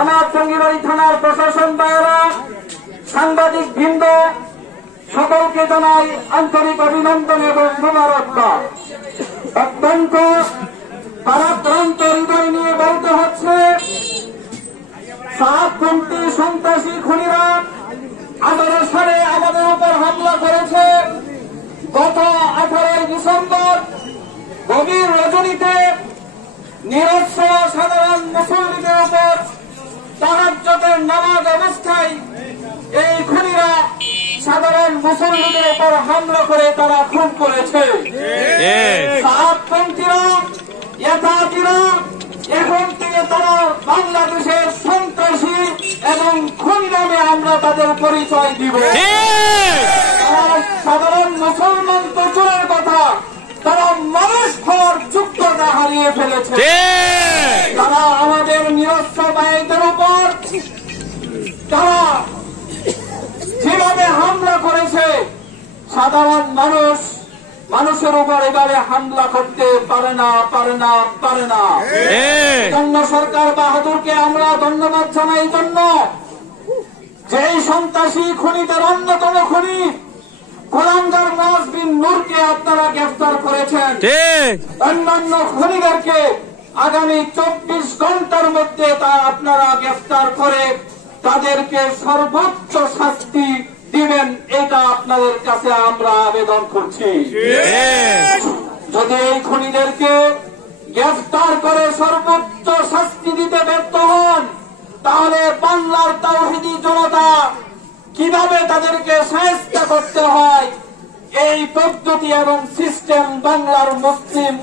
আমার টঙ্গিবাড়ি থানার প্রশাসন ভাইয়েরা, সাংবাদিক বৃন্দ, সকলকে জানাই আন্তরিক অভিনন্দন এবং মোবারকবাদ। অত্যন্ত ভারাক্রান্ত হৃদয় নিয়ে বলতে হচ্ছে, সাতপন্থী সন্ত্রাসী খুনিরা 18 সালে আমাদের উপর হামলা করেছে। গত 18 ডিসেম্বর গভীর রজনীতে নিরস্ত্র সাধারণ মুসল্লিদের উপর তাহাজ্জুদের নামাজ অবস্থায় এই খুনিরা সাধারণ মুসল্লিদের উপর হামলা করে তারা খুন করেছে। সাতপন্থীরা, একাকীরা এখন থেকে তারা বাংলাদেশের সন্ত্রাসী এবং খুনি নামে আমরা তাদের পরিচয় দিব। সাধারণ মুসলমান তো দূরের কথা, তারা মানুষ হওয়ার যোগ্যতা হারিয়ে ফেলেছে। তারা আমাদের নিরস্ত্র ভাইদের উপর তারা যেভাবে হামলা করেছে, সাধারণ মানুষের উপর এবারে হামলা করতে পারে না। জন্য সরকার বাহাদুরকে আমরা ধন্যবাদ জানাই। জন্য যেই সন্ত্রাসী খুনিদের অন্যতম খুনি গোলামগার নওয়াজ বিন নূরকে আপনারা গ্রেফতার করেছেন। অন্যান্য খুনিদেরকে আগামী 24 ঘন্টার মধ্যে তা আপনারা গ্রেফতার করে তাদেরকে সর্বোচ্চ শাস্তি দিবেন, এটা আপনাদের কাছে আমরা আবেদন করছি। যদি এই খুনিদেরকে গ্রেফতার করে সর্বোচ্চ শাস্তি দিতে ব্যর্থ হন, তাহলে বাংলার তাওহীদি জনতা কিভাবে তাদেরকে শায়েস্তা করতে হয় এই পদ্ধতি এবং সিস্টেম বাংলার মুসলিম